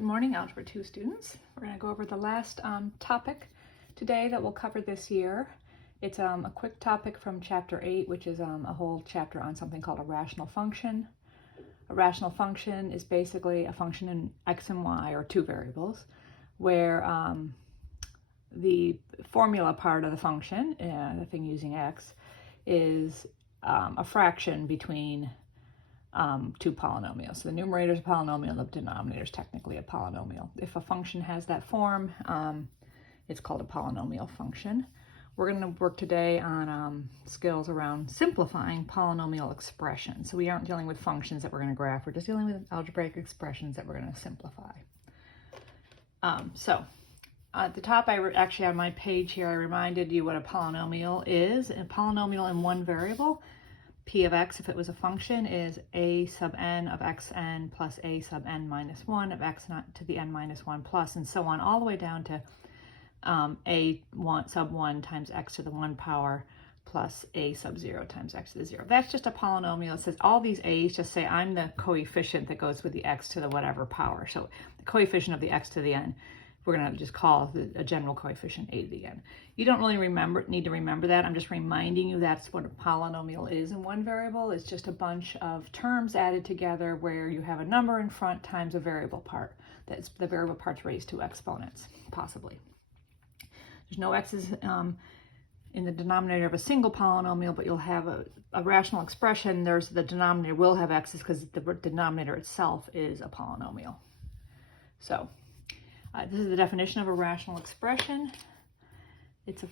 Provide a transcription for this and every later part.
Good morning, Algebra 2 students. We're going to go over the last topic today that we'll cover this year. It's a quick topic from Chapter 8, which is a whole chapter on something called a rational function. A rational function is basically a function in x and y, or two variables, where the formula part of the function, the thing using x, is a fraction between two polynomials. So the numerator is a polynomial, the denominator is technically a polynomial. If a function has that form, it's called a polynomial function. We're going to work today on skills around simplifying polynomial expressions. So we aren't dealing with functions that we're going to graph, we're just dealing with algebraic expressions that we're going to simplify. So at the top, actually on my page here, I reminded you what a polynomial is. A polynomial in one variable, p of x, if it was a function, is a sub n of xn plus a sub n minus 1 of x to the n minus 1 plus, and so on, all the way down to a sub 1 times x to the 1 power plus a sub 0 times x to the 0. That's just a polynomial. It says all these a's just say I'm the coefficient that goes with the x to the whatever power. So the coefficient of the x to the n, we're going to just call a general coefficient a to the n. You don't really need to remember that. I'm just reminding you that's what a polynomial is in one variable. It's just a bunch of terms added together where you have a number in front times a variable part. That's the variable part's raised to exponents, possibly. There's no x's in the denominator of a single polynomial, but you'll have a rational expression. The denominator will have x's because the denominator itself is a polynomial. So this is the definition of a rational expression. It's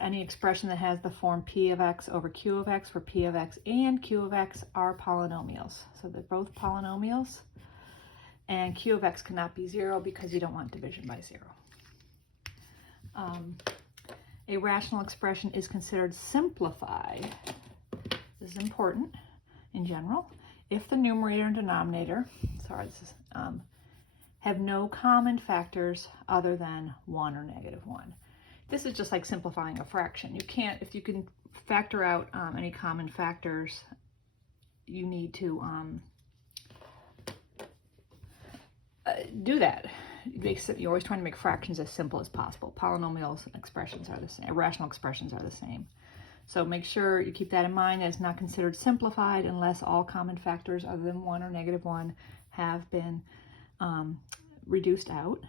any expression that has the form p of x over q of x, where p of x and q of x are polynomials. So they're both polynomials, and q of x cannot be 0 because you don't want division by 0. A rational expression is considered simplified. This is important in general if the numerator and denominator, have no common factors other than 1 or negative 1. This is just like simplifying a fraction. If you can factor out any common factors, you need to do that. You're always trying to make fractions as simple as possible. Polynomials expressions are the same. Rational expressions are the same. So make sure you keep that in mind. It's not considered simplified unless all common factors other than 1 or negative 1 have been reduced out.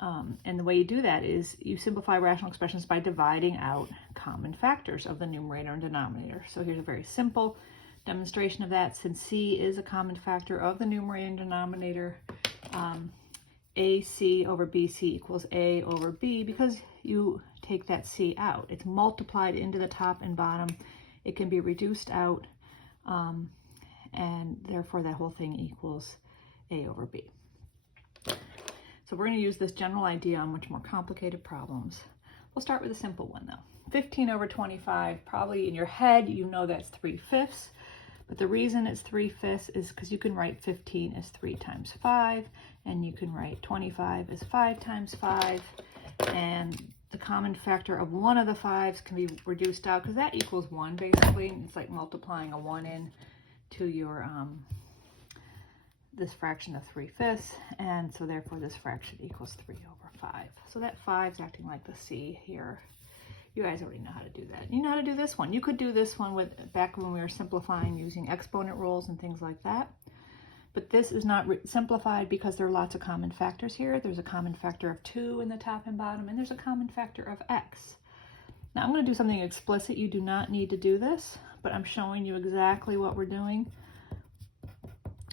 And the way you do that is you simplify rational expressions by dividing out common factors of the numerator and denominator. So here's a very simple demonstration of that. Since c is a common factor of the numerator and denominator, AC over BC equals A over B, because you take that C out. It's multiplied into the top and bottom. It can be reduced out, and therefore that whole thing equals A over B. So we're going to use this general idea on much more complicated problems. We'll start with a simple one though. 15 over 25, probably in your head you know that's 3/5. But the reason it's 3/5 is because you can write 15 as 3 times 5, and you can write 25 as 5 times 5, and the common factor of one of the 5s can be reduced out because that equals 1 basically. It's like multiplying a 1 in to your this fraction of 3/5, and so therefore this fraction equals 3 over 5. So that 5 is acting like the C here. You guys already know how to do that. You know how to do this one. You could do this one back when we were simplifying using exponent rules and things like that. But this is not simplified because there are lots of common factors here. There's a common factor of 2 in the top and bottom, and there's a common factor of x. Now I'm going to do something explicit. You do not need to do this, but I'm showing you exactly what we're doing.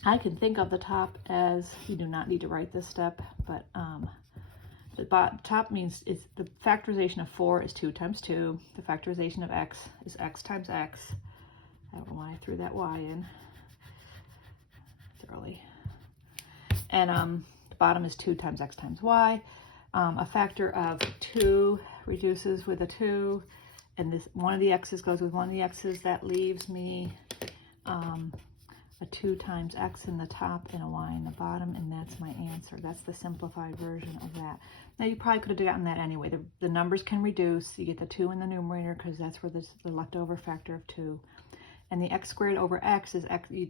I can think of the top as, you do not need to write this step, but the top means the factorization of 4 is 2 times 2. The factorization of x is x times x. I don't know why I threw that y in. It's early. And the bottom is 2 times x times y. A factor of 2 reduces with a 2, and one of the x's goes with one of the x's. That leaves me a 2 times x in the top and a y in the bottom, and that's my answer. That's the simplified version of that. Now you probably could have gotten that anyway. The numbers can reduce. You get the 2 in the numerator because that's where the leftover factor of 2, And the x squared over x is x. You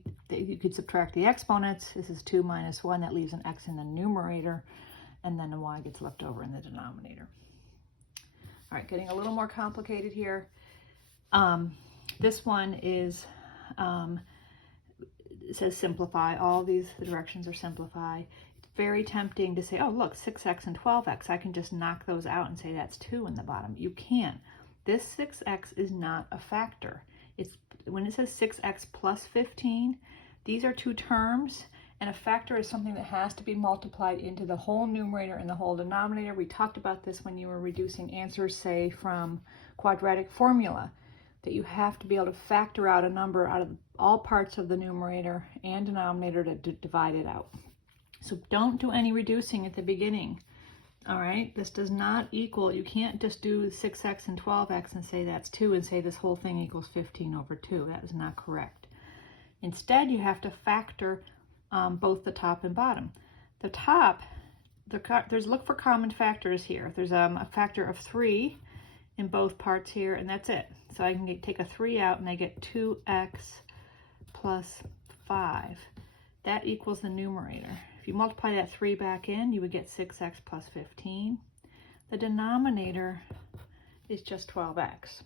could subtract the exponents. This is 2 minus 1. That leaves an x in the numerator, and then a y gets left over in the denominator. All right, getting a little more complicated here. This one is, it says simplify. All the directions are simplify. It's very tempting to say, oh, look, 6x and 12x. I can just knock those out and say that's 2 in the bottom. You can't. This 6x is not a factor. It's when it says 6x plus 15, these are two terms, and a factor is something that has to be multiplied into the whole numerator and the whole denominator. We talked about this when you were reducing answers, say, from quadratic formula, that you have to be able to factor out a number out of all parts of the numerator and denominator to divide it out. So don't do any reducing at the beginning. All right, this does not equal, you can't just do 6x and 12x and say that's 2 and say this whole thing equals 15 over 2. That is not correct. Instead, you have to factor both the top and bottom. The top, there's look for common factors here. There's a factor of 3 in both parts here, and that's it. So I can take a 3 out and I get 2x plus 5. That equals the numerator. If you multiply that 3 back in, you would get 6x plus 15. The denominator is just 12x.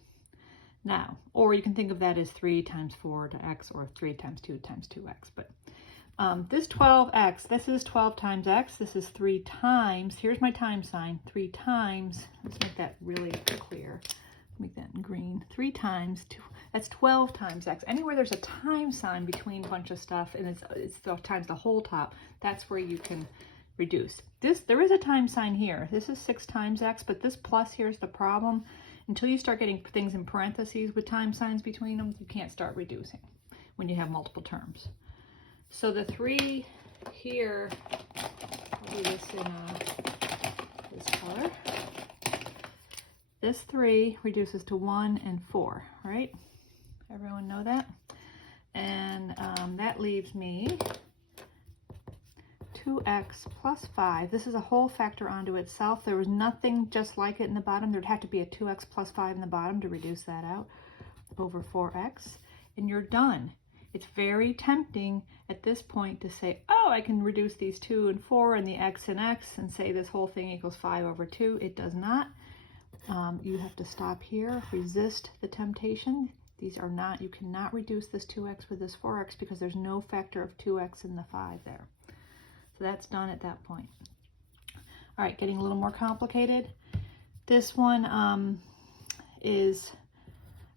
Now, or you can think of that as 3 times 4 to x, or 3 times 2 times 2x. But this 12x, this is 12 times x. This is 3 times, here's my time sign, 3 times, let's make that really clear. Make that in green. 3 times 2, that's 12 times x. Anywhere there's a time sign between a bunch of stuff and it's times the whole top, that's where you can reduce. There is a time sign here. This is 6 times x, but this plus here is the problem. Until you start getting things in parentheses with time signs between them, you can't start reducing when you have multiple terms. So the 3 here, I'll do this in this color. This 3 reduces to 1 and 4, right? Everyone know that? And that leaves me 2x plus 5. This is a whole factor onto itself. There was nothing just like it in the bottom. There'd have to be a 2x plus 5 in the bottom to reduce that out over 4x. And you're done. It's very tempting at this point to say, oh, I can reduce these 2 and 4 and the x and x and say this whole thing equals 5 over 2. It does not. You have to stop here, resist the temptation. These are not, you cannot reduce this 2x with this 4x because there's no factor of 2x in the 5 there. So that's done at that point. All right, getting a little more complicated. This one is,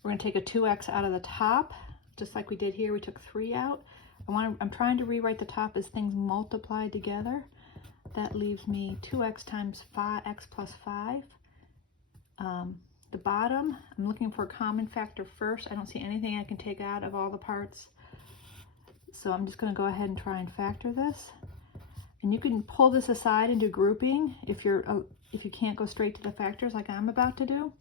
we're going to take a 2x out of the top, just like we did here. We took 3 out. I'm trying to rewrite the top as things multiplied together. That leaves me 2x times 5x plus 5. The bottom, I'm looking for a common factor first. I don't see anything I can take out of all the parts. So I'm just going to go ahead and try and factor this. And you can pull this aside and do grouping if you can't go straight to the factors like I'm about to do.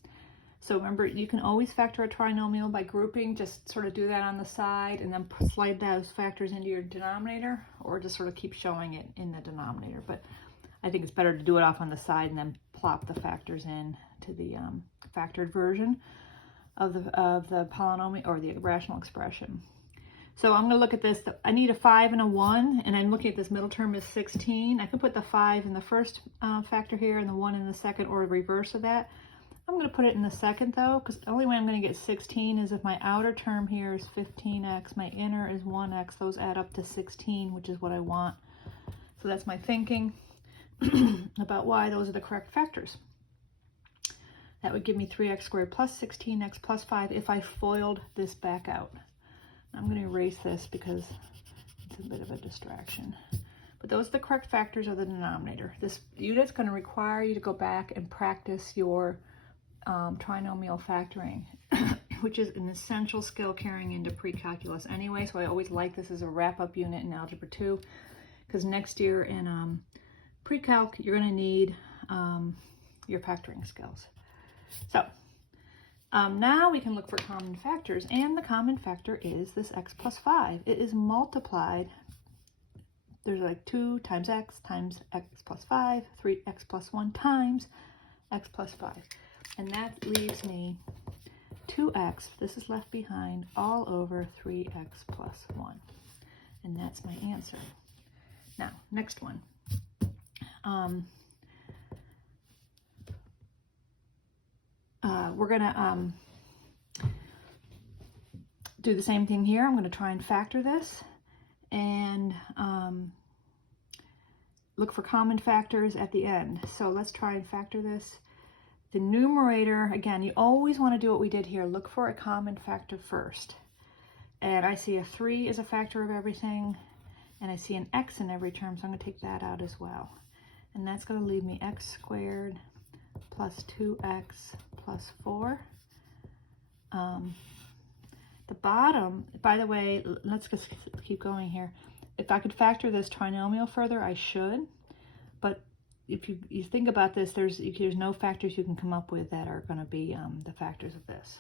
So remember, you can always factor a trinomial by grouping. Just sort of do that on the side and then slide those factors into your denominator, or just sort of keep showing it in the denominator. But I think it's better to do it off on the side and then plop the factors in to the factored version of the polynomial or the rational expression. So I'm going to look at this. I need a 5 and a 1, and I'm looking at this middle term as 16. I can put the 5 in the first factor here and the 1 in the second, or the reverse of that. I'm going to put it in the second though, because the only way I'm going to get 16 is if my outer term here is 15x, my inner is 1x. Those add up to 16, which is what I want. So that's my thinking about why those are the correct factors. That would give me 3x squared plus 16x plus 5 if I FOILed this back out. I'm going to erase this because it's a bit of a distraction. But those are the correct factors of the denominator. This unit's going to require you to go back and practice your trinomial factoring, which is an essential skill carrying into pre-calculus anyway. So I always like this as a wrap-up unit in Algebra 2, because next year in pre-calc, you're going to need your factoring skills. So now we can look for common factors, and the common factor is this x plus 5. It is multiplied. There's like 2 times x plus 5, 3x plus 1 times x plus 5. And that leaves me 2x, this is left behind, all over 3x plus 1. And that's my answer. Now, next one. We're going to do the same thing here. I'm going to try and factor this and look for common factors at the end. So let's try and factor this. The numerator, again, you always want to do what we did here. Look for a common factor first. And I see a 3 is a factor of everything, and I see an x in every term, so I'm going to take that out as well. And that's going to leave me x squared plus 2x plus 4. The bottom, by the way, let's just keep going here. If I could factor this trinomial further, I should. But if you think about this, there's no factors you can come up with that are going to be the factors of this.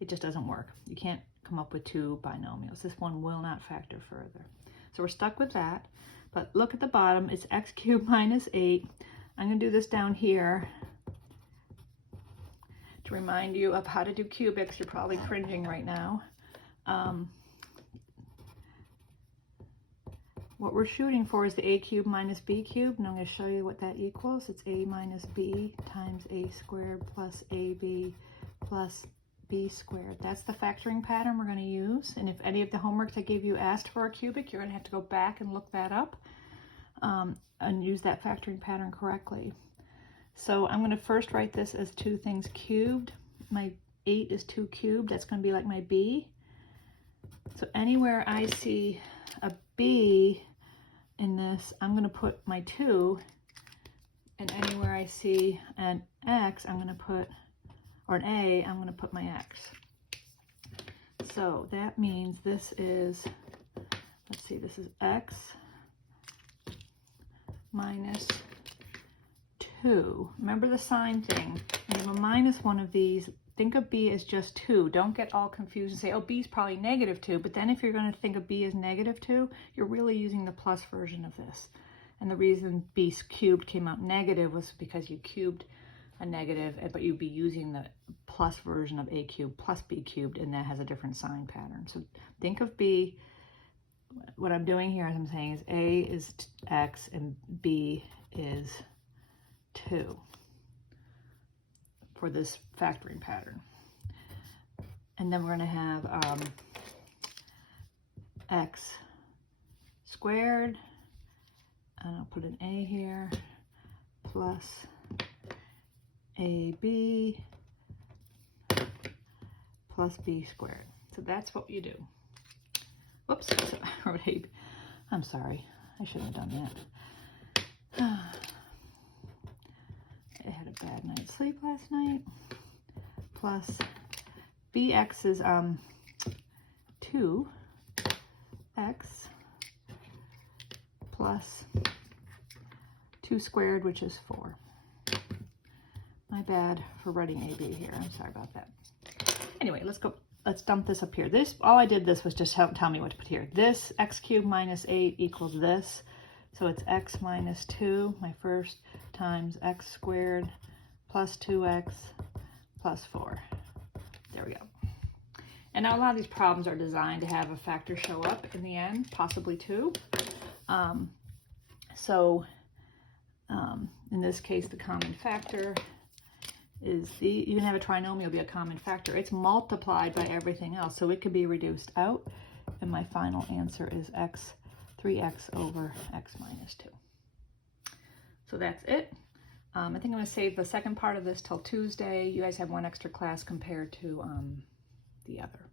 It just doesn't work. You can't come up with 2 binomials. This one will not factor further. So we're stuck with that. But look at the bottom. It's x cubed minus 8. I'm going to do this down here to remind you of how to do cubics. You're probably cringing right now. What we're shooting for is the a cubed minus b cubed, and I'm going to show you what that equals. It's a minus b times a squared plus ab plus b squared. That's the factoring pattern we're going to use. And if any of the homeworks I gave you asked for a cubic, you're going to have to go back and look that up and use that factoring pattern correctly. So I'm going to first write this as 2 things cubed. My 8 is 2 cubed. That's going to be like my b. So anywhere I see a b in this, I'm going to put my 2. And anywhere I see an x, I'm going to put, or an a, I'm going to put my x. So that means this is, let's see, this is x minus 2. Remember the sign thing. When you have a minus one of these, think of b as just 2. Don't get all confused and say, oh, b is probably negative 2. But then if you're going to think of b as negative 2, you're really using the plus version of this. And the reason b cubed came out negative was because you cubed a negative, but you'd be using the plus version of a cubed plus b cubed, and that has a different sign pattern. So think of b, what I'm doing here, as I'm saying, is a is x and b is 2 for this factoring pattern. And then we're going to have x squared, and I'll put an a here, plus ab plus b squared. So that's what you do. Whoops, I wrote a. I'm sorry, I shouldn't have done that. I had a bad night's sleep last night. Plus bx is 2x plus 2 squared, which is 4. My bad for writing AB here. I'm sorry about that. Anyway, let's dump this up here. All I did this was just tell me what to put here. This x cubed minus 8 equals this. So it's x minus 2, my first, times x squared plus 2x plus 4. There we go. And now a lot of these problems are designed to have a factor show up in the end, possibly 2. In this case, the common factor is you can have a trinomial be a common factor. It's multiplied by everything else, so it could be reduced out. And my final answer is 3x over x minus 2. So that's it. I think I'm going to save the second part of this till Tuesday. You guys have one extra class compared to the other.